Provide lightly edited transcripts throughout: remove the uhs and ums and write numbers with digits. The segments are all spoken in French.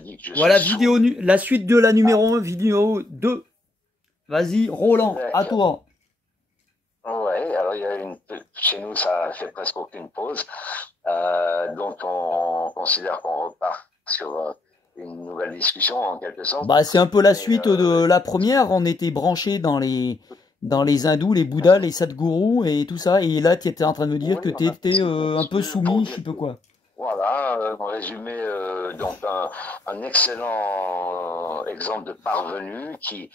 dis que je Voilà, suis sourd. la suite de la numéro 1, vidéo 2. Vas-y, Roland, à toi. Ouais, alors chez nous, ça fait presque aucune pause. Donc, on considère qu'on repart sur une nouvelle discussion, en quelque sorte. Bah, c'est un peu la suite de la première. On était branchés dans les hindous, les bouddhas, les sadhgurus et tout ça. Et là, tu étais en train de me dire Oui, que tu étais un peu pour soumis, je dire sais pas quoi. voilà, en résumé, donc un excellent exemple de parvenu qui,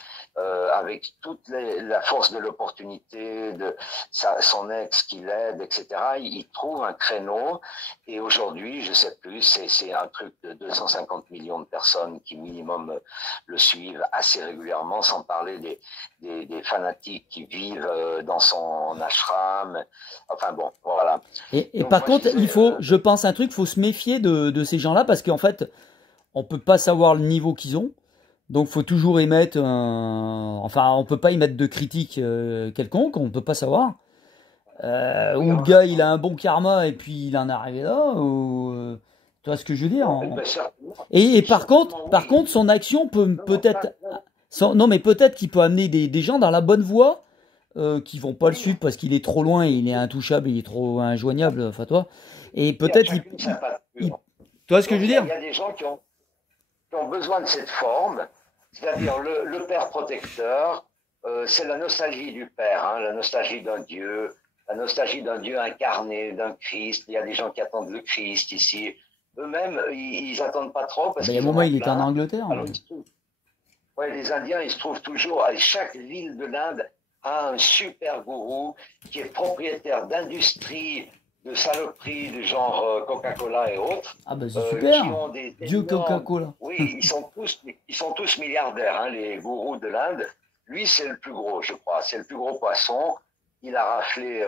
avec toute la force de l'opportunité, de son ex qui l'aide, etc., il trouve un créneau. Et aujourd'hui, je sais plus, c'est un truc de 250 millions de personnes qui minimum le suivent assez régulièrement, sans parler des fanatiques qui vivent dans son ashram. Enfin bon, voilà. Et Donc par moi je contre, disais, je pense un truc, faut se méfier de ces gens-là parce qu'en fait, on peut pas savoir le niveau qu'ils ont. Donc, faut toujours émettre enfin, on peut pas émettre de critique quelconque, on peut pas savoir. oui, Ou le gars, il a un bon karma et puis il en est arrivé là, ou... tu vois ce que je veux dire, hein. ben, certainement, Et certainement par oui. contre, son action peut Non, peut-être... Non, mais peut-être qu'il peut amener des gens dans la bonne voie qui vont pas le oui, suivre parce qu'il est trop loin, il est intouchable, il est trop injoignable, enfin toi. Et il y a peut-être chacune sa il- facture. tu vois ce que je Donc veux il dire? y a des gens qui ont besoin de cette forme, c'est-à-dire le père protecteur, c'est la nostalgie du père, hein, la nostalgie d'un Dieu, la nostalgie d'un Dieu incarné, d'un Christ. Il y a des gens qui attendent le Christ ici. Eux-mêmes, ils attendent pas trop Ah parce ben, il y a un qu'ils en moment, ont il était en plein. Angleterre. Alors, ouais, les Indiens, ils se trouvent toujours, à chaque ville de l'Inde a un super gourou qui est propriétaire d'industries de saloperies du genre Coca-Cola et autres, Ah ben c'est qui super. ont des Dieu énormes... Coca-Cola. Oui, ils sont tous milliardaires, hein, les gourous de l'Inde. Lui, c'est le plus gros, je crois. C'est le plus gros poisson. Il a raflé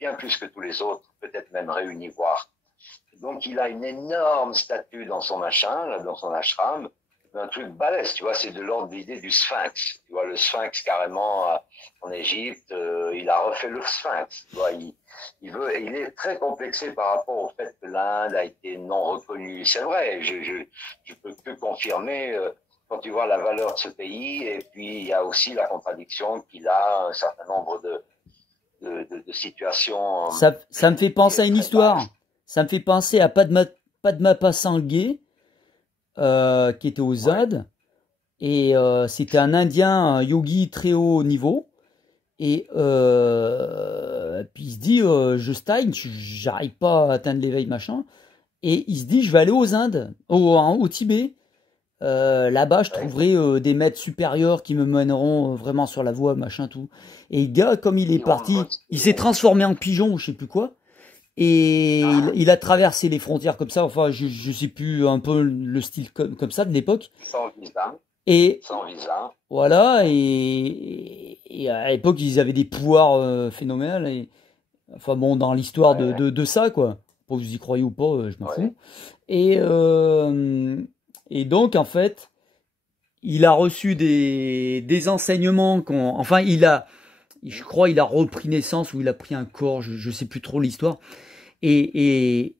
bien plus que tous les autres, peut-être même réunis, voire. Donc, il a une énorme statue dans son machin, là, dans son ashram, un truc balèze, tu vois, c'est de l'ordre de l'idée du sphinx. Tu vois, le sphinx, carrément, en Égypte, il a refait le sphinx. Tu vois, il est très complexé par rapport au fait que l'Inde a été non reconnue. C'est vrai, je peux que confirmer, quand tu vois la valeur de ce pays, et puis il y a aussi la contradiction qu'il a un certain nombre de situations Ça me fait penser à une très histoire. basses. Ça me fait penser à Padmapa Sangye, qui était aux Ouais. Indes. Et c'était un Indien, un yogi très haut niveau. Et puis il se dit, je stagne, j'arrive pas à atteindre l'éveil, machin. Et il se dit, je vais aller aux Indes, au Tibet. Là-bas, je Ouais. trouverai des maîtres supérieurs qui me mèneront vraiment sur la voie, machin, tout. Et le gars, comme il est Ils vont me parti, il s'est motiver. transformé en pigeon ou je sais plus quoi. Et Ah, il a traversé les frontières comme ça. Enfin, je sais plus un peu le style comme ça de l'époque. sans visa, Et sans visa. voilà. Et à l'époque, ils avaient des pouvoirs phénoménaux. Et, enfin bon, dans l'histoire Ouais, de ça, quoi. Pour que vous y croyez ou pas, je m'en ouais. fous. Et, euh, et donc, en fait, il a reçu des enseignements enfin, je crois, il a repris naissance ou il a pris un corps, je sais plus trop l'histoire. Et,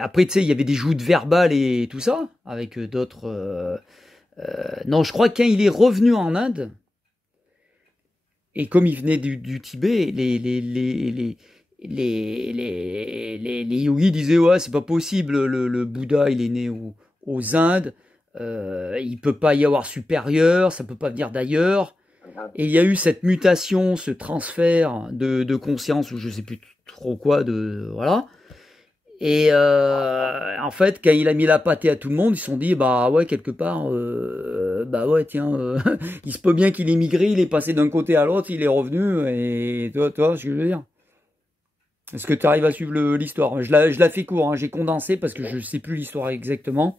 après, tu sais, il y avait des joutes verbales et tout ça, avec d'autres. Non, je crois que quand il est revenu en Inde, et comme il venait du Tibet, les yogis disaient ouais, c'est pas possible, le Bouddha il est né aux Indes, il peut pas y avoir supérieur, ça peut pas venir d'ailleurs. Et il y a eu cette mutation, ce transfert de conscience, ou je sais plus trop quoi, voilà. Et en fait, quand il a mis la pâtée à tout le monde, ils se sont dit, bah ouais, quelque part, bah ouais, tiens, il se peut bien qu'il ait migré, il est passé d'un côté à l'autre, il est revenu, et toi, ce que je veux dire. Est-ce que tu arrives à suivre l'histoire? Je la fais court, hein, j'ai condensé parce que je sais plus l'histoire exactement.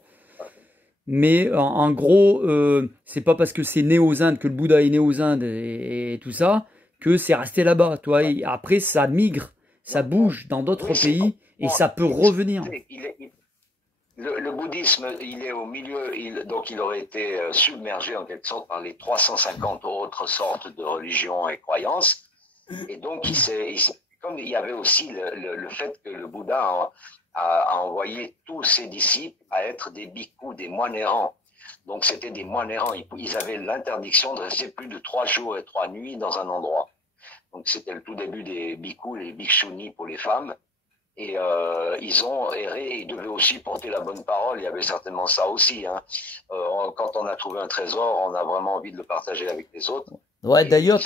Mais en gros, c'est pas parce que c'est né aux Indes, que le Bouddha est né aux Indes et tout ça, que c'est resté là-bas. Toi, après, ça migre, ça bouge dans d'autres Oui, c'est pays et complètement. ça peut revenir. Le bouddhisme, il est au milieu, donc il aurait été submergé en quelque sorte par les 350 autres sortes de religions et croyances. Et donc, comme il y avait aussi le fait que le Bouddha a envoyé tous ses disciples à être des bhikkhus, des moines errants. Donc c'était des moines errants. Ils avaient l'interdiction de rester plus de 3 jours et 3 nuits dans un endroit. Donc c'était le tout début des bhikkhus, les bhikshunis pour les femmes. Et ils ont erré, ils devaient aussi porter la bonne parole, il y avait certainement ça aussi. Hein. Quand on a trouvé un trésor, on a vraiment envie de le partager avec les autres. Ouais, d'ailleurs,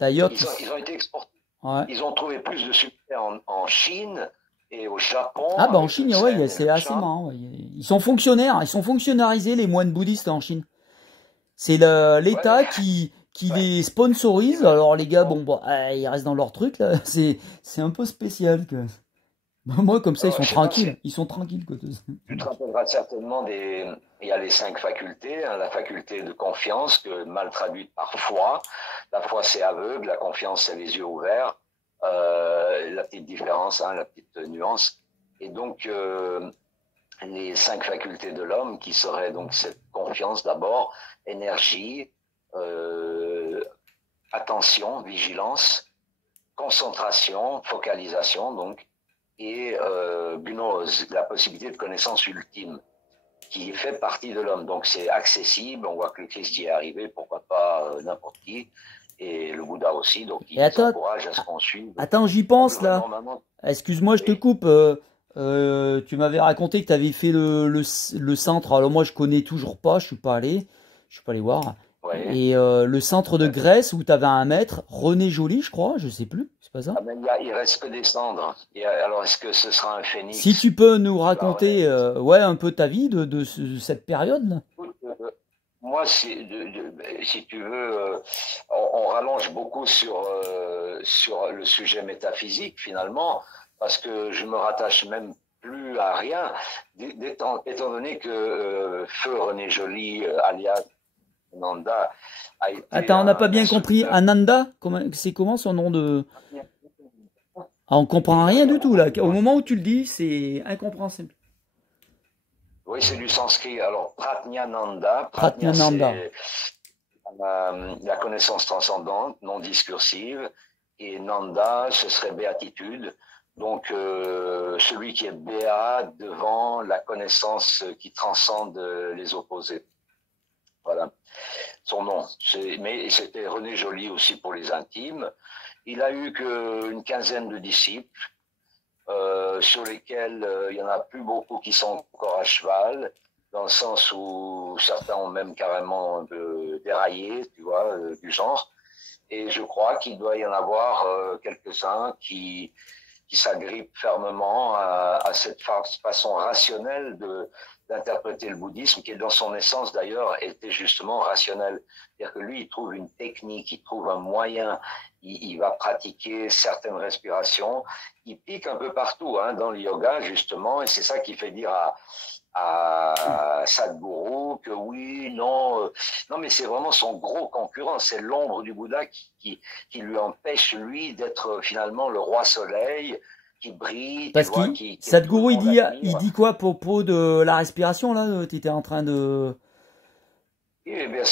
ils ont été exportés. Ouais. Ils ont trouvé plus de succès en Chine et au Japon. Ah bah en Chine, ouais, c'est assez marrant. Ouais. Ils sont fonctionnaires, ils sont fonctionnalisés, les moines bouddhistes en Chine. C'est l'État qui les sponsorise. Alors les gars, bon, ils restent dans leur truc là. C'est un peu spécial. Moi, comme ça, ils sont tranquilles. Ils sont tranquilles. Quoi. Tu te rappelleras certainement il y a les 5 facultés. Hein, la faculté de confiance, mal traduite par foi. La foi, c'est aveugle. La confiance, c'est les yeux ouverts. La petite différence, hein, la petite nuance. Et donc, les 5 facultés de l'homme qui seraient donc cette confiance d'abord, énergie, attention, vigilance, concentration, focalisation, donc, et gnose, la possibilité de connaissance ultime, qui fait partie de l'homme. Donc c'est accessible, on voit que le Christ y est arrivé, pourquoi pas n'importe qui, et le Bouddha aussi, donc il nous encourage à ce qu'on suive. Attends, j'y pense là. Excuse-moi, je te coupe. Tu m'avais raconté que tu avais fait le centre. Alors moi, je connais toujours pas, je suis pas allé voir. Ouais. Et le centre de Grèce où tu avais un maître, René Joly, je crois, je sais plus, c'est pas ça? Ah ben, il reste que des cendres. Alors est-ce que ce sera un phénix? Si tu peux nous raconter un peu ta vie de cette période-là. Moi, si tu veux, on rallonge beaucoup sur le sujet métaphysique finalement, parce que je me rattache même plus à rien, étant donné que feu René Joly, alias Ananda, a été... Attends, on n'a pas bien compris. Ananda, c'est comment son nom de... Ah, on comprend rien du tout là. Au moment où tu le dis, c'est incompréhensible. Oui, c'est du sanskrit. Alors, Pratnyananda. Pratnyananda. C'est la connaissance transcendante, non discursive. Et Nanda, ce serait béatitude. Donc, celui qui est béat devant la connaissance qui transcende les opposés. Voilà son nom. Mais c'était René Joly aussi pour les intimes. Il a eu qu'une quinzaine de disciples. Sur lesquels il y en a plus beaucoup qui sont encore à cheval, dans le sens où certains ont même carrément un peu déraillé, tu vois, du genre. Et je crois qu'il doit y en avoir quelques-uns qui s'agrippent fermement à cette façon rationnelle d'interpréter le bouddhisme, qui dans son essence d'ailleurs était justement rationnel. C'est-à-dire que lui, il trouve une technique, il trouve un moyen, il va pratiquer certaines respirations, il pique un peu partout hein, dans le yoga justement, et c'est ça qui fait dire à Sadhguru que oui, non, mais c'est vraiment son gros concurrent, c'est l'ombre du Bouddha qui lui empêche lui d'être finalement le roi soleil, qui brille. Parce que Sadhguru, il dit quoi à propos de la respiration, là? Tu étais en train de... Eh bien,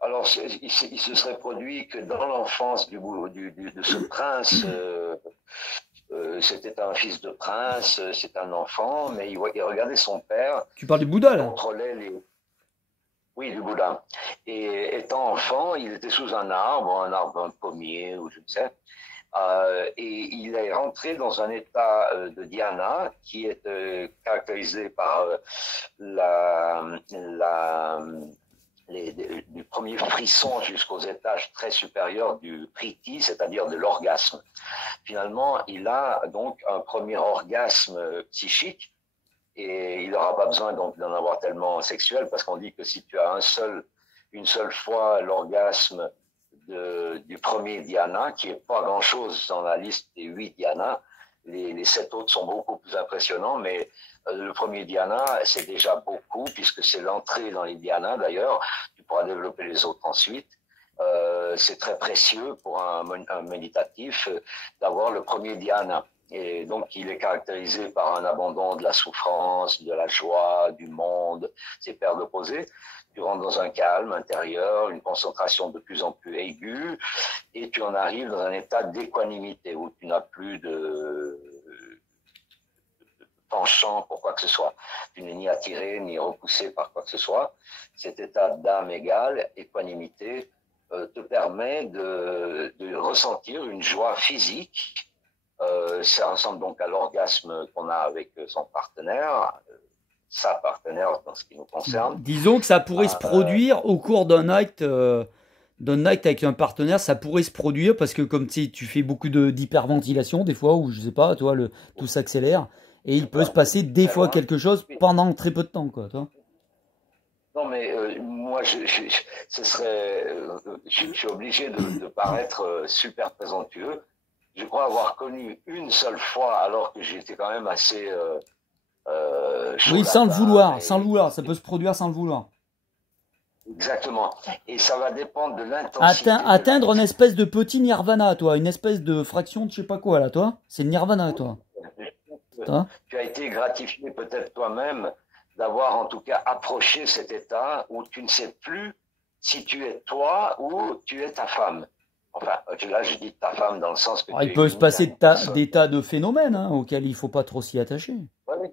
alors, il se serait produit que dans l'enfance de ce prince, c'était un fils de prince, c'est un enfant, mais il regardait son père. Tu parles du Bouddha, là? Oui, du Bouddha. Et étant enfant, il était sous un arbre, un pommier, ou je ne sais. Et il est rentré dans un état de dhyana qui est caractérisé par du premier frisson jusqu'aux étages très supérieurs du priti, c'est-à-dire de l'orgasme. Finalement, il a donc un premier orgasme psychique et il n'aura pas besoin donc d'en avoir tellement sexuel parce qu'on dit que si tu as une seule fois l'orgasme du premier dhyana, qui est pas grand-chose dans la liste des 8 dhyanas, les 7 autres sont beaucoup plus impressionnants, mais le premier dhyana, c'est déjà beaucoup, puisque c'est l'entrée dans les dhyanas d'ailleurs, tu pourras développer les autres ensuite. C'est très précieux pour un méditatif d'avoir le premier dhyana. Et donc, il est caractérisé par un abandon de la souffrance, de la joie, du monde, ces paires d'opposés. Tu rentres dans un calme intérieur, une concentration de plus en plus aiguë, et tu en arrives dans un état d'équanimité où tu n'as plus de penchant pour quoi que ce soit. Tu n'es ni attiré, ni repoussé par quoi que ce soit. Cet état d'âme égale, équanimité, te permet de ressentir une joie physique. Ça ressemble donc à l'orgasme qu'on a avec son partenaire, sa partenaire dans ce qui nous concerne. Disons que ça pourrait se produire au cours d'un acte avec un partenaire, ça pourrait se produire parce que comme tu fais beaucoup d'hyperventilation des fois, ou je sais pas, toi, tout s'accélère, et il peut se passer des fois quelque chose pendant très peu de temps, quoi, toi. Non, mais moi, je suis obligé de paraître super présomptueux. Je crois avoir connu une seule fois, alors que j'étais quand même assez oui, sans le vouloir, sans le vouloir, ça peut se produire sans le vouloir. Exactement. Et ça va dépendre de l'intensité. Atteindre une espèce de petit nirvana, toi, une espèce de fraction de je sais pas quoi, là, toi. C'est le nirvana, toi. Tu as été gratifié peut-être toi-même d'avoir en tout cas approché cet état où tu ne sais plus si tu es toi ou tu es ta femme. Enfin, là, je dis ta femme dans le sens que il peut se passer des tas de phénomènes auxquels il ne faut pas trop s'y attacher. Oui.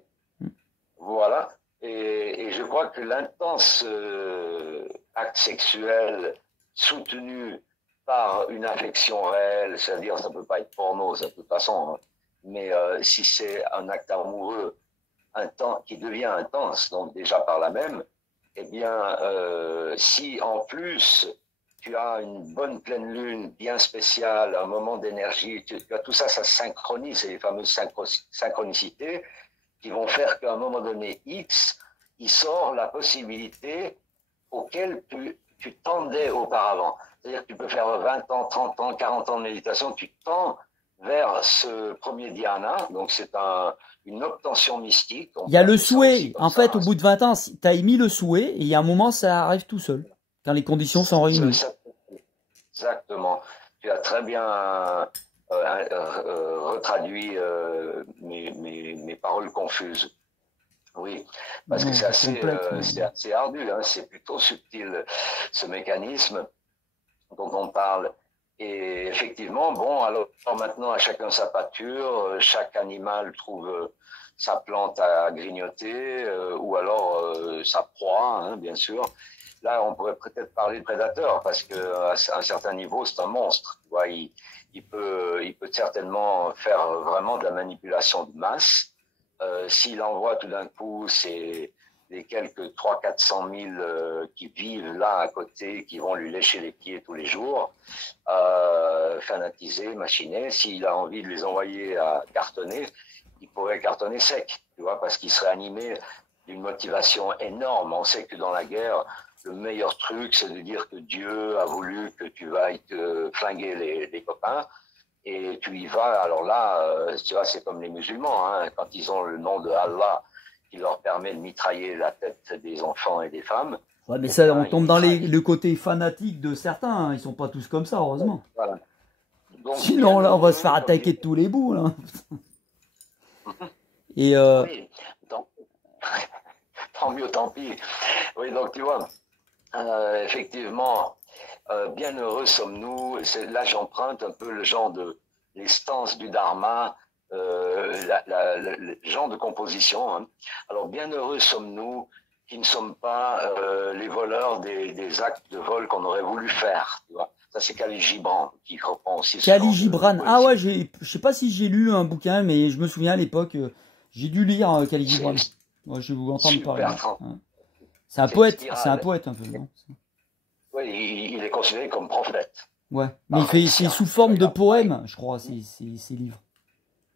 Voilà. Et je crois que l'intense acte sexuel soutenu par une affection réelle, c'est-à-dire ça ne peut pas être porno, ça de toute façon, hein, mais si c'est un acte amoureux qui devient intense, donc déjà par là même, eh bien, si en plus tu as une bonne pleine lune bien spéciale, un moment d'énergie, tout ça, ça synchronise, c'est les fameuses synchronicités qui vont faire qu'à un moment donné X, il sort la possibilité auquel tu tendais auparavant. C'est-à-dire que tu peux faire 20 ans, 30 ans, 40 ans de méditation, tu tends vers ce premier dhyana, donc c'est une obtention mystique. Il y a le souhait, en fait, au bout de 20 ans, tu as émis le souhait, et il y a un moment, ça arrive tout seul, quand les conditions sont réunies. Exactement. Tu as très bien retraduit mes paroles confuses. Oui, parce que c'est assez ardu, hein, c'est plutôt subtil ce mécanisme dont on parle. Et effectivement, bon, alors maintenant à chacun sa pâture, chaque animal trouve sa plante à grignoter ou alors sa proie, hein, bien sûr. Là, on pourrait peut-être parler de prédateur parce qu'à un certain niveau, c'est un monstre. Tu vois, il peut certainement faire vraiment de la manipulation de masse. S'il envoie tout d'un coup les quelques 300 000 à 400 000 qui vivent là à côté, qui vont lui lécher les pieds tous les jours, fanatisés, machinés, s'il a envie de les envoyer à cartonner, il pourrait cartonner sec, tu vois, parce qu'il serait animé d'une motivation énorme. On sait que dans la guerre, le meilleur truc, c'est de dire que Dieu a voulu que tu ailles te flinguer les copains. Et tu y vas, alors là, tu vois, c'est comme les musulmans, hein, quand ils ont le nom de Allah qui leur permet de mitrailler la tête des enfants et des femmes. Ouais, mais ça, on tombe dans le côté fanatique de certains, hein. Ils sont pas tous comme ça, heureusement. Voilà. Donc, sinon, là, on va se faire attaquer de tous les bouts, là. Et oui, donc, tant mieux, tant pis. Oui, donc tu vois, effectivement, bienheureux sommes-nous. Là, j'emprunte un peu le genre de l'estance du Dharma, le genre de composition. Hein. Alors, bienheureux sommes-nous qui ne sommes pas les voleurs des actes de vol qu'on aurait voulu faire. Tu vois. Ça, c'est Khalil Gibran qui reprend aussi. Khalil Gibran. Ah ouais, je sais pas si j'ai lu un bouquin, mais je me souviens à l'époque, j'ai dû lire Khalil Gibran. Moi, je vous entends parler. Hein. C'est un poète, un peu, non? Oui, il est considéré comme prophète. Ouais, mais c'est sous forme de poème, je crois, ces livres.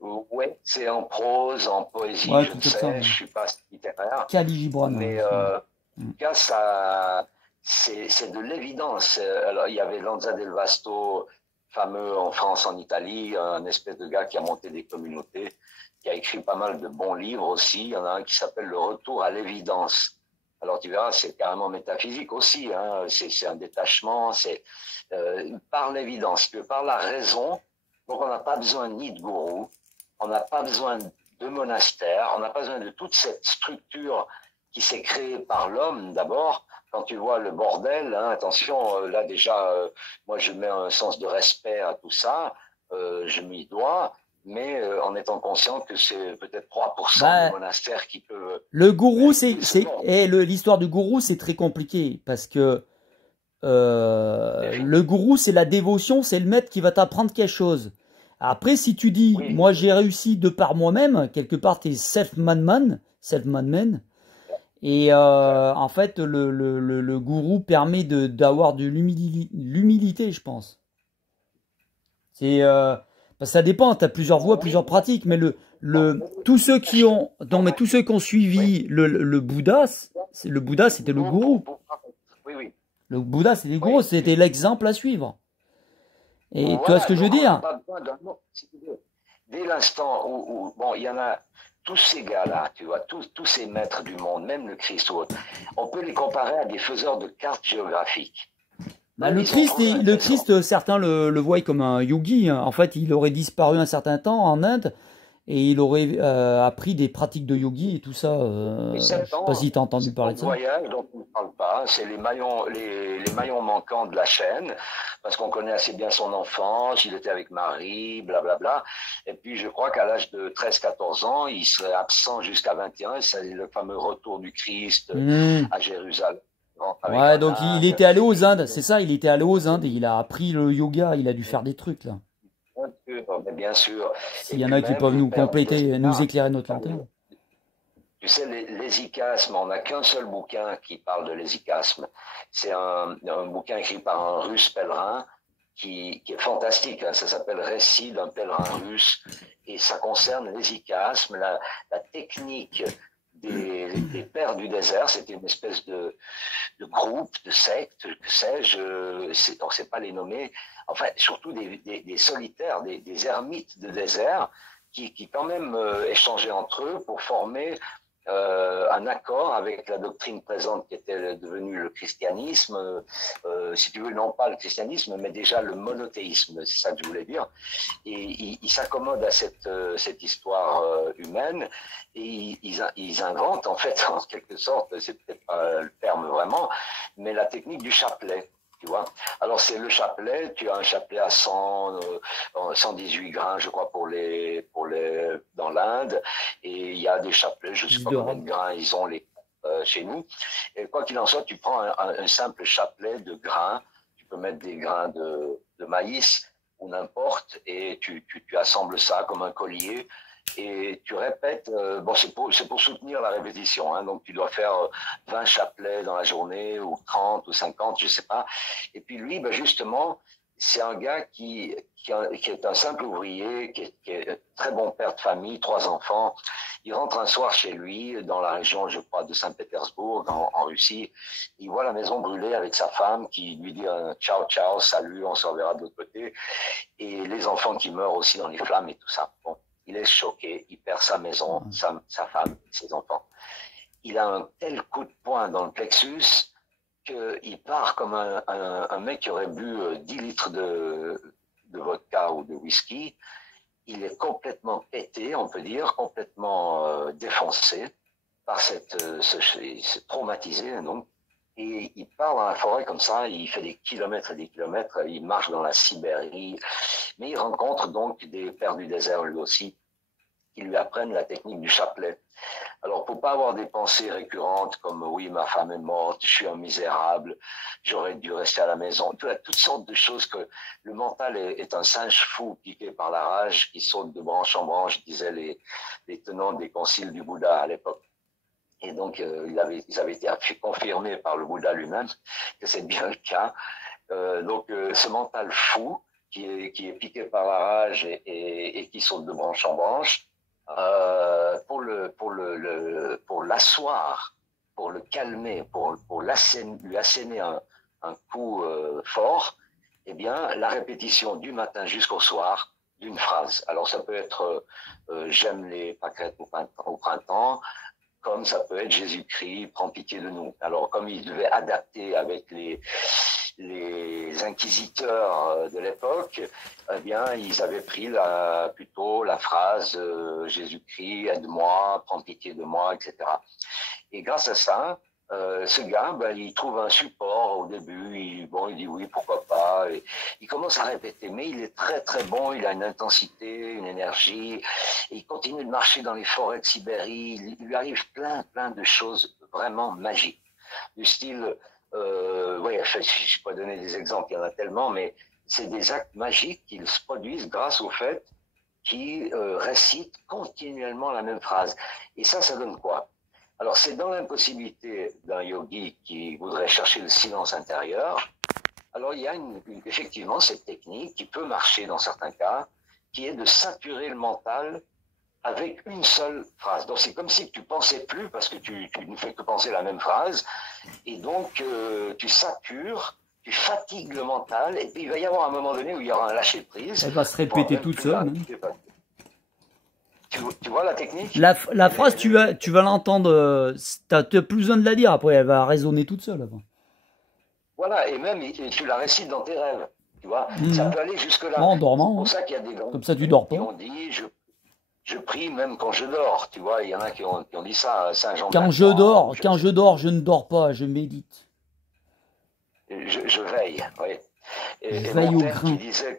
Oui, c'est en prose, en poésie, ouais, je ne sais, je ne suis pas littéraire. Khalil Gibran. Mais en tout cas, c'est de l'évidence. Alors, il y avait Lanza del Vasto, fameux en France, en Italie, un espèce de gars qui a monté des communautés, qui a écrit pas mal de bons livres aussi. Il y en a un qui s'appelle Le Retour à l'évidence. Alors tu verras, c'est carrément métaphysique aussi, hein. C'est un détachement, c'est par l'évidence, par la raison. Donc on n'a pas besoin ni de gourou, On n'a pas besoin de monastère, on n'a pas besoin de toute cette structure qui s'est créée par l'homme d'abord. Quand tu vois le bordel, hein, attention, là déjà, moi je mets un sens de respect à tout ça, je m'y dois, mais en étant conscient que c'est peut-être 3% des monastères qui peuvent... Le gourou, l'histoire du gourou, c'est très compliqué, parce que le gourou, c'est la dévotion, c'est le maître qui va t'apprendre quelque chose. Après, si tu dis, oui, moi j'ai réussi de par moi-même, quelque part t'es self-made man, et en fait le gourou permet d'avoir de l'humilité, je pense. C'est ça dépend, tu as plusieurs voies, plusieurs pratiques, mais tous ceux qui ont suivi le Bouddha, le Bouddha c'était le gourou. Le Bouddha c'était le gourou, c'était l'exemple à suivre. Et voilà, tu vois ce que je veux dire? Dès l'instant où bon, il y en a tous ces gars-là, tu vois, tous ces maîtres du monde, même le Christ ou autre, on peut les comparer à des faiseurs de cartes géographiques. Bah, le Christ, certains le voient comme un yogi. En fait, il aurait disparu un certain temps en Inde et il aurait appris des pratiques de yogi et tout ça. Je sais pas si tu as entendu parler de ça. Voyage dont on ne parle pas, c'est les maillons manquants de la chaîne, parce qu'on connaît assez bien son enfance, il était avec Marie, blablabla. Et puis je crois qu'à l'âge de 13-14 ans, il serait absent jusqu'à 21, c'est le fameux retour du Christ à Jérusalem. Ouais, donc il était allé aux Indes, c'est ça, il était allé aux Indes et il a appris le yoga, il a dû faire des trucs là. Bien sûr. S'il y en a qui peuvent nous compléter, nous éclairer notre lanterne. Tu sais, l'hésicasme, on n'a qu'un seul bouquin qui parle de l'hésicasme. C'est un bouquin écrit par un russe pèlerin qui est fantastique. Hein. Ça s'appelle Récit d'un pèlerin russe et ça concerne l'hésicasme, la technique des pères du désert. C'était une espèce de groupe, de secte, que sais-je, on ne sait pas les nommer. Enfin, surtout des solitaires, des ermites de désert qui quand même échangeaient entre eux pour former un accord avec la doctrine présente qui était devenue le christianisme, si tu veux, non pas le christianisme, mais déjà le monothéisme, c'est ça que je voulais dire. Et ils s'accommodent à cette histoire humaine et ils inventent, en fait, en quelque sorte, c'est peut-être pas le terme vraiment, mais la technique du chapelet. Tu vois. Alors c'est le chapelet, tu as un chapelet à 118 grains, je crois, dans l'Inde, et il y a des chapelets, je ne sais pas combien de grains ils ont chez nous. Et quoi qu'il en soit, tu prends un simple chapelet de grains, tu peux mettre des grains de maïs ou n'importe, et tu assembles ça comme un collier. Et tu répètes, bon, c'est pour soutenir la répétition, hein, donc tu dois faire 20 chapelets dans la journée, ou 30, ou 50, je sais pas. Et puis lui, ben justement, c'est un gars qui est un simple ouvrier, qui est très bon père de famille, 3 enfants. Il rentre un soir chez lui, dans la région, je crois, de Saint-Pétersbourg, en Russie. Il voit la maison brûlée avec sa femme, qui lui dit ciao, ciao, salut, on se reverra de l'autre côté. Et les enfants qui meurent aussi dans les flammes et tout ça. Bon. Il est choqué, il perd sa maison, sa femme, ses enfants. Il a un tel coup de poing dans le plexus qu'il part comme un mec qui aurait bu 10 litres de vodka ou de whisky. Il est complètement pété, on peut dire, complètement défoncé par c'est traumatisé, donc. Et il part dans la forêt comme ça, il fait des kilomètres et des kilomètres, il marche dans la Sibérie, mais il rencontre donc des pères du désert lui aussi, qui lui apprennent la technique du chapelet. Alors, pour pas avoir des pensées récurrentes comme « oui, ma femme est morte, je suis un misérable, j'aurais dû rester à la maison », toutes sortes de choses que le mental est un singe fou piqué par la rage qui saute de branche en branche, disaient les tenants des conciles du Bouddha à l'époque. Et donc, ils avaient été confirmés par le Bouddha lui-même que c'est bien le cas. Donc, ce mental fou qui est piqué par la rage et qui saute de branche en branche, pour l'asseoir, pour le calmer, pour lui asséner un coup fort, eh bien, la répétition du matin jusqu'au soir d'une phrase. Alors, ça peut être j'aime les pâquerettes au printemps, comme ça peut être Jésus-Christ, prends pitié de nous. Alors, comme il devait adapter avec les les inquisiteurs de l'époque, eh bien, ils avaient pris plutôt la phrase Jésus-Christ, aide-moi, prends pitié de moi, etc. Et grâce à ça, ce gars, ben, il trouve un support au début. Il dit oui, pourquoi pas. Et il commence à répéter, mais il est très très bon. Il a une intensité, une énergie. Et il continue de marcher dans les forêts de Sibérie. Il lui arrive plein de choses vraiment magiques, du style. Oui, je peux donner des exemples, il y en a tellement, mais c'est des actes magiques qu'ils se produisent grâce au fait qu'ils récitent continuellement la même phrase. Et ça donne quoi? Alors, c'est dans l'impossibilité d'un yogi qui voudrait chercher le silence intérieur. Alors, il y a effectivement cette technique qui peut marcher dans certains cas, qui est de saturer le mental avec une seule phrase. Donc, c'est comme si tu pensais plus parce que tu ne fais que penser la même phrase. Et donc, tu satures, tu fatigues le mental. Et puis, il va y avoir un moment donné où il y aura un lâcher-prise. Elle va se répéter toute seule. Tu vois la technique? La phrase, tu vas l'entendre, tu n'as plus besoin de la dire, après elle va résonner toute seule. Avant. Voilà, et même tu la récites dans tes rêves, tu vois. Ça peut aller jusque-là. En dormant. C'est pour ça qu'il y a des grands comme ça, tu dors pas. qui ont dit, je prie même quand je dors, tu vois. Il y en a qui ont dit ça, Saint-Jean. Quand je dors, je ne dors pas, je médite. Je veille, oui. Et veille au Montaigne grain. qui disait,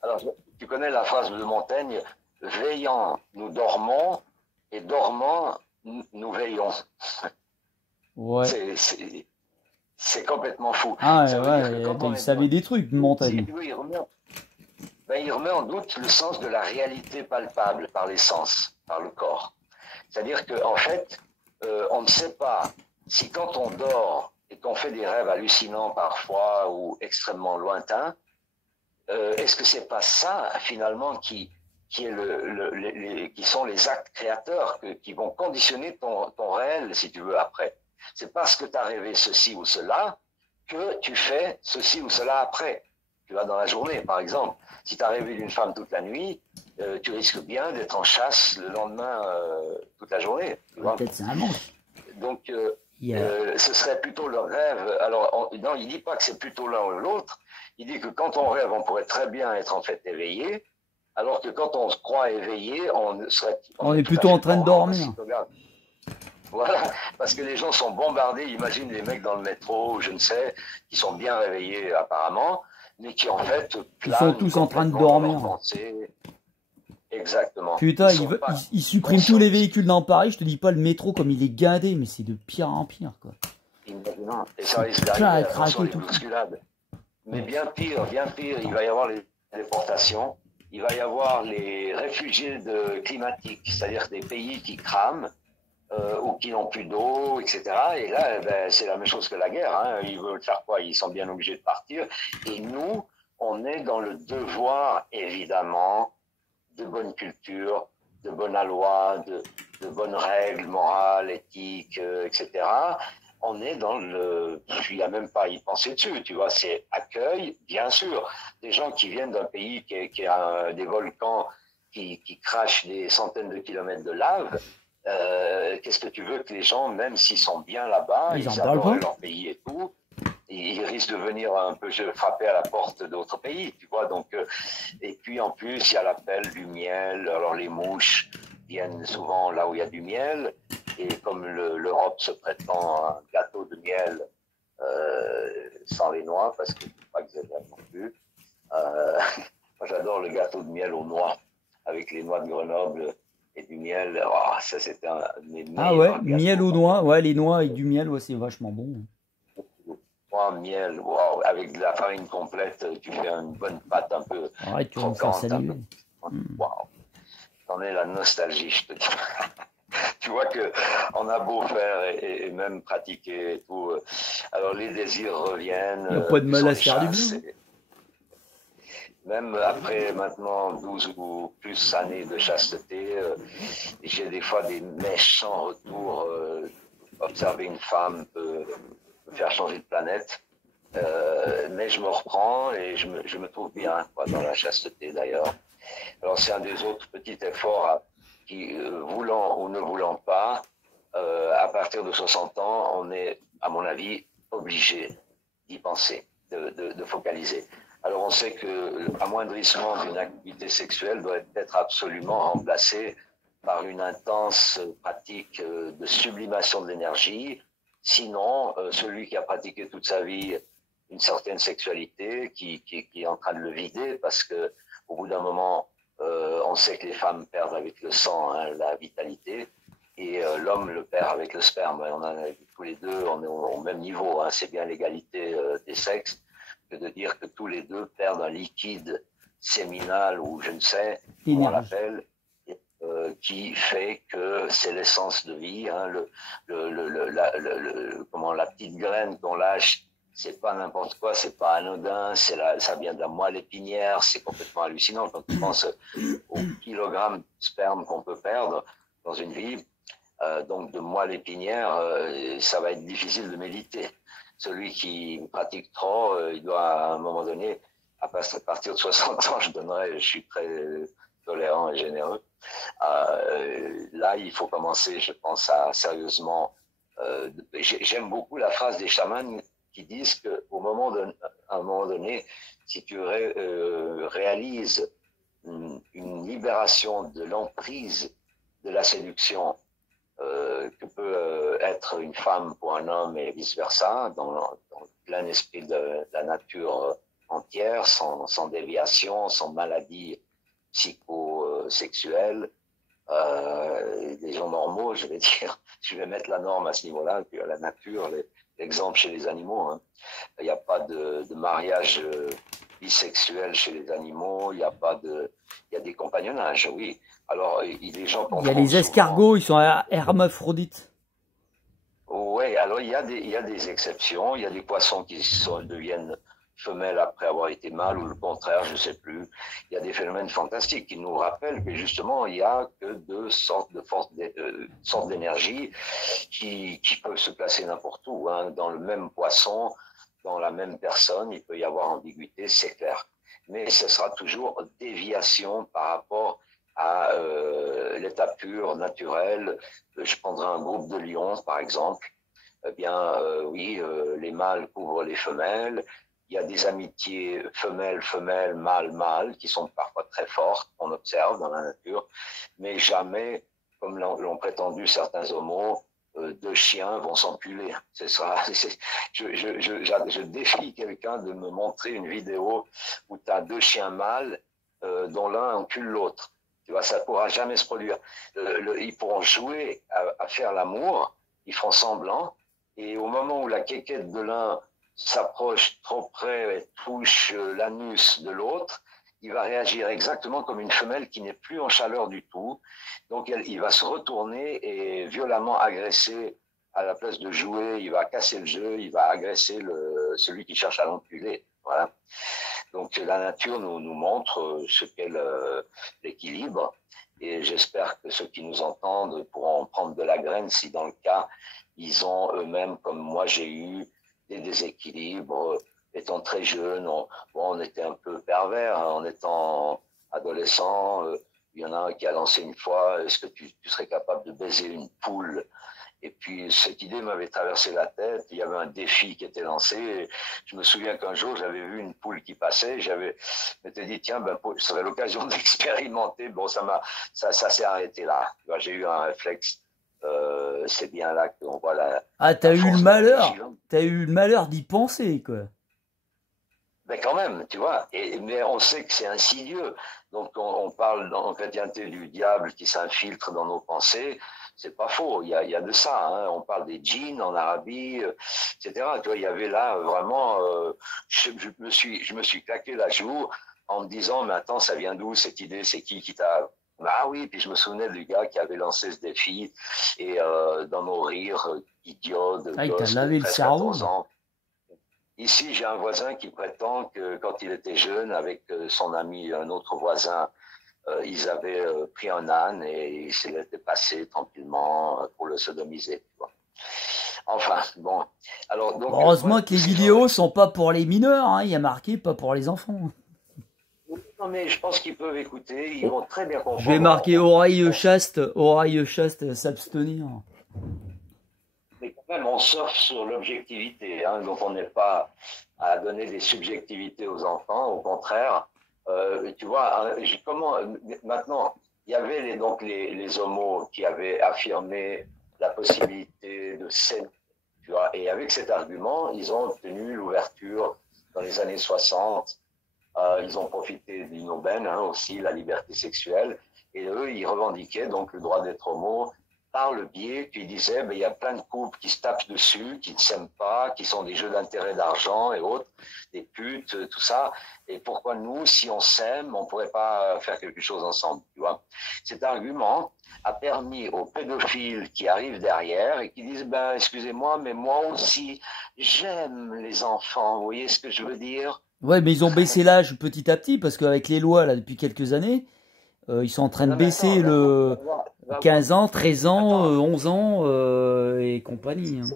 alors tu connais la phrase de Montaigne, veillant, nous dormons, et dormant, nous veillons. Ouais. C'est complètement fou. Ah ouais, il savait des trucs, Montaigne. Oui, il remet en doute le sens de la réalité palpable par les sens, par le corps. C'est-à-dire qu'en fait, on ne sait pas si quand on dort et qu'on fait des rêves hallucinants parfois ou extrêmement lointains, est-ce que c'est pas ça finalement qui sont les actes créateurs qui vont conditionner ton réel, si tu veux, après. C'est parce que tu as rêvé ceci ou cela que tu fais ceci ou cela après. Tu vas dans la journée, par exemple. Si tu as rêvé d'une femme toute la nuit, tu risques bien d'être en chasse le lendemain toute la journée. Peut-être c'est un manche. Donc, ce serait plutôt le rêve. Alors, non, il ne dit pas que c'est plutôt l'un ou l'autre. Il dit que quand on rêve, on pourrait très bien être en fait éveillé. Alors que quand on se croit éveillé, on est plutôt en train de dormir. Voilà, parce que les gens sont bombardés. Imagine les mecs dans le métro, je ne sais, qui sont bien réveillés apparemment, mais qui en fait ils sont tous en train de dormir. Exactement. Putain, ils suppriment tous les véhicules dans Paris. Je te dis pas le métro comme il est guindé, mais c'est de pire en pire, quoi. Imaginons. Et ça risque d'arriver à les bousculades. Mais bien pire, il va y avoir les déportations. Il va y avoir les réfugiés climatiques, c'est-à-dire des pays qui crament ou qui n'ont plus d'eau, etc. Et là, ben, c'est la même chose que la guerre. Hein. Ils veulent faire quoi? Ils sont bien obligés de partir. Et nous, on est dans le devoir, évidemment, de bonne culture, de bonne loi, de bonnes règles morales, éthiques, etc. On est dans il n'y a même pas à y penser dessus, tu vois, c'est accueil, bien sûr, des gens qui viennent d'un pays qui a des volcans qui crachent des centaines de kilomètres de lave. Qu'est-ce que tu veux que les gens, même s'ils sont bien là-bas, ils adorent leur pays et tout, ils risquent de venir un peu frapper à la porte d'autres pays, tu vois. Donc, et puis en plus, il y a l'appel du miel. Alors les mouches viennent souvent là où il y a du miel. Et comme l'Europe se prétend un gâteau de miel sans les noix, parce que je ne sais pas que c'est non plus. Moi, j'adore le gâteau de miel aux noix, avec les noix de Grenoble et du miel. Oh, ça, c'était un de mes meilleurs Ah ouais, gâteaux. miel aux noix. Ouais, les noix avec du miel, ouais, c'est vachement bon. Miel, wow, avec de la farine complète, tu fais une bonne pâte un peu croquante. Wow. T'en es la nostalgie, je te dis. Tu vois que on a beau faire et même pratiquer et tout, alors les désirs reviennent. Il n'y a pas de mal à se faire du bien. Même après maintenant 12 ou plus années de chasteté, j'ai des fois des méchants retours. Observer une femme peut me faire changer de planète. Mais je me reprends et je me trouve bien quoi, dans la chasteté d'ailleurs. Alors c'est un des autres petits efforts qui, voulant ou ne voulant pas, à partir de 60 ans, on est, à mon avis, obligé d'y penser. de focaliser. Alors on sait que l'amoindrissement d'une activité sexuelle doit être absolument remplacé par une intense pratique de sublimation de l'énergie. Sinon, celui qui a pratiqué toute sa vie une certaine sexualité, qui est en train de le vider, parce que au bout d'un moment, on sait que les femmes perdent avec le sang la vitalité, et l'homme le perd avec le sperme. On en a, tous les deux, on est au même niveau. C'est bien l'égalité des sexes que de dire que tous les deux perdent un liquide séminal ou je ne sais comment on l'appelle, qui fait que c'est l'essence de vie. La petite graine qu'on lâche, c'est pas n'importe quoi, c'est pas anodin, ça vient de la moelle épinière, c'est complètement hallucinant quand tu penses au kilogramme de sperme qu'on peut perdre dans une vie. Donc de moelle épinière, ça va être difficile de méditer. Celui qui pratique trop, il doit à un moment donné, à partir de 60 ans, je suis très tolérant et généreux. Là, il faut commencer, je pense, à sérieusement. J'aime beaucoup la phrase des chamans qui disent qu'à un moment donné, si tu réalises une libération de l'emprise de la séduction que peut être une femme pour un homme et vice-versa, dans le plein esprit de la nature entière, sans déviation, sans maladie psychosexuelle, des gens normaux, je vais dire, je vais mettre la norme à ce niveau-là, puis la nature, l'exemple chez les animaux. Il n'y a pas de mariage bisexuel chez les animaux, il y a des compagnonnages, oui. Alors, les gens il y a les escargots, ils sont hermaphrodites. Oui, alors il y a des exceptions, il y a des poissons qui deviennent femelles après avoir été mâles ou le contraire, je ne sais plus. Il y a des phénomènes fantastiques qui nous rappellent que justement il n'y a que deux sortes d'énergie qui peuvent se placer n'importe où. Dans le même poisson, dans la même personne, il peut y avoir ambiguïté, c'est clair. Mais ce sera toujours déviation par rapport à l'état pur, naturel. Je prendrai un groupe de lions, par exemple. Eh bien, oui, les mâles couvrent les femelles. Il y a des amitiés femelles-femelles, mâles-mâles, qui sont parfois très fortes, on observe dans la nature, mais jamais, comme l'ont prétendu certains homos, deux chiens vont s'enculer. Je défie quelqu'un de me montrer une vidéo où tu as deux chiens mâles dont l'un encule l'autre. Tu vois, ça ne pourra jamais se produire. Ils pourront jouer à faire l'amour, ils feront semblant, et au moment où la quéquette de l'un s'approche trop près et touche l'anus de l'autre, il va réagir exactement comme une femelle qui n'est plus en chaleur du tout. Donc il va se retourner et violemment agresser, à la place de jouer, il va casser le jeu, il va agresser celui qui cherche à l'enculer. Voilà. Donc la nature nous montre ce qu'est l'équilibre, et j'espère que ceux qui nous entendent pourront prendre de la graine si dans le cas ils ont eux-mêmes, comme moi j'ai eu, des déséquilibres. Étant très jeune, on était un peu pervers en étant adolescent. Il y en a un qui a lancé une fois, est-ce que tu serais capable de baiser une poule? Et puis cette idée m'avait traversé la tête. Il y avait un défi qui était lancé. Et je me souviens qu'un jour j'avais vu une poule qui passait. Je m'étais dit tiens, ce serait l'occasion d'expérimenter. Bon, ça s'est arrêté là. J'ai eu un réflexe. C'est bien là qu'on voit la. Ah, t'as eu le malheur d'y penser, quoi. Ben quand même, tu vois. Mais on sait que c'est insidieux. Donc on parle en chrétienté du diable qui s'infiltre dans nos pensées. C'est pas faux, il y a de ça. On parle des djinns en Arabie, etc. Tu vois, il y avait là vraiment. Je me suis claqué la joue en me disant, mais attends, ça vient d'où cette idée? C'est qui t'a. Ah oui, puis je me souvenais du gars qui avait lancé ce défi, et dans nos rires idiots de gosses de 13-14 ans. Ici, j'ai un voisin qui prétend que quand il était jeune, avec son ami, un autre voisin, ils avaient pris un âne et il s'était passé tranquillement pour le sodomiser. Tu vois. Enfin, bon. Alors, donc, heureusement que les vidéos sont pas pour les mineurs, il y a marqué pas pour les enfants. Non, mais je pense qu'ils peuvent écouter, ils vont très bien comprendre. Je vais marquer oreille chaste, s'abstenir. Mais quand même on surfe sur l'objectivité, hein, donc on n'est pas à donner des subjectivités aux enfants, au contraire. Tu vois, comment maintenant, il y avait les homos qui avaient affirmé la possibilité de scène, tu vois, et avec cet argument, ils ont obtenu l'ouverture dans les années 60. Ils ont profité d'une aubaine, hein, aussi, la liberté sexuelle, et eux, ils revendiquaient donc le droit d'être homo par le biais, puis ils disaient, il y a plein de couples qui se tapent dessus, qui ne s'aiment pas, qui sont des jeux d'intérêt d'argent et autres, des putes, tout ça. Et pourquoi nous, si on s'aime, on ne pourrait pas faire quelque chose ensemble, tu vois. Cet argument a permis aux pédophiles qui arrivent derrière et qui disent, excusez-moi, mais moi aussi, j'aime les enfants. Vous voyez ce que je veux dire? Ouais, mais ils ont baissé l'âge petit à petit, parce qu'avec les lois, là, depuis quelques années, ils sont en train de baisser le 15 ans, 13 ans, 11 ans et compagnie. Hein.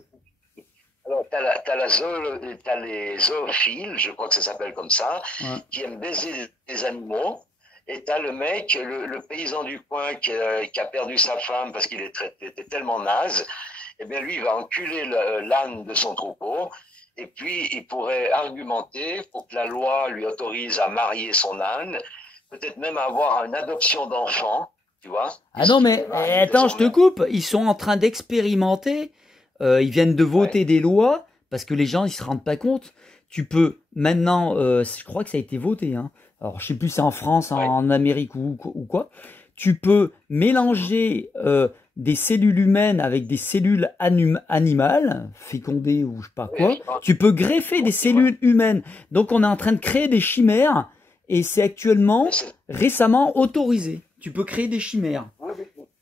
Alors, t'as les zoophiles, je crois que ça s'appelle comme ça, ouais, qui aiment baiser les animaux. Et t'as le mec, le paysan du coin qui a perdu sa femme parce qu'il était tellement naze. Eh bien, lui, il va enculer l'âne de son troupeau. Et puis, il pourrait argumenter pour que la loi lui autorise à marier son âne, peut-être même avoir une adoption d'enfants, tu vois. Ah non, mais attends, je te coupe. Ils sont en train d'expérimenter. Ils viennent de voter des lois parce que les gens, ils se rendent pas compte. Tu peux maintenant, je crois que ça a été voté. Hein. Alors, je sais plus si c'est en France, en Amérique ou quoi. Tu peux mélanger des cellules humaines avec des cellules animales, fécondées ou je sais pas quoi. Tu peux greffer des cellules humaines. Donc, on est en train de créer des chimères et c'est actuellement, récemment autorisé. Tu peux créer des chimères. Oui,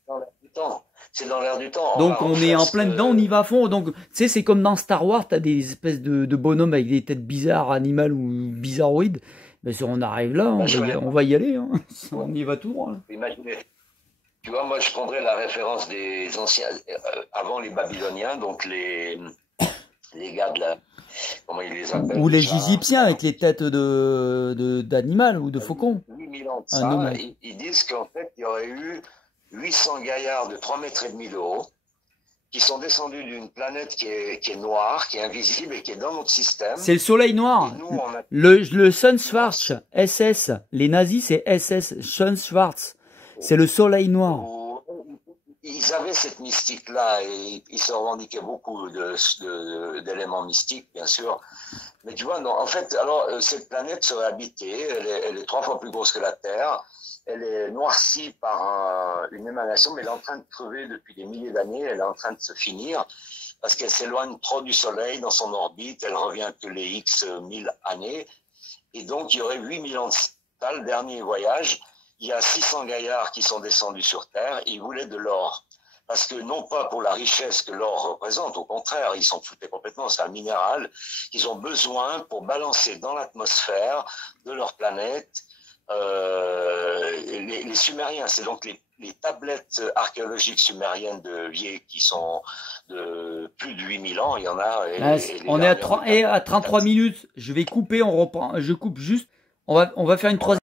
dans l'air du temps. C'est dans l'air du temps. Donc, on est en plein dedans, on y va à fond. Donc, tu sais, c'est comme dans Star Wars, tu as des espèces de bonhommes avec des têtes bizarres, animales ou bizarroïdes. Mais si on arrive là, on va y aller. Hein. On y va tout droit. Là. Imaginez. Tu vois, moi, je prendrais la référence des anciens, avant les Babyloniens, donc les gars de la... Comment ils les appellent? Ou les Égyptiens avec les têtes d'animal ou de faucon. 8000 ans de ça, ils disent qu'en fait, il y aurait eu 800 gaillards de 3,5 mètres de haut qui sont descendus d'une planète qui est noire, qui est invisible et qui est dans notre système. C'est le soleil noir. Nous, le Sun Schwarz, SS. Les nazis, c'est SS, Sun Schwarz. C'est le soleil noir. Ils avaient cette mystique-là et ils se revendiquaient beaucoup d'éléments mystiques, bien sûr. Mais tu vois, non, en fait, alors, cette planète serait habitée, elle est 3 fois plus grosse que la Terre, elle est noircie par une émanation, mais elle est en train de crever depuis des milliers d'années, elle est en train de se finir, parce qu'elle s'éloigne trop du Soleil dans son orbite, elle revient que les X 1000 années, et donc il y aurait 8000 ans de ça, le dernier voyage. Il y a 600 gaillards qui sont descendus sur Terre et ils voulaient de l'or. Parce que non pas pour la richesse que l'or représente, au contraire, ils s'en foutaient complètement, c'est un minéral qu'ils ont besoin pour balancer dans l'atmosphère de leur planète. Les Sumériens, c'est donc les tablettes archéologiques sumériennes de Vier qui sont de plus de 8000 ans, il y en a. On est à 33 minutes, je vais couper, on reprend, je coupe juste, on va faire une troisième.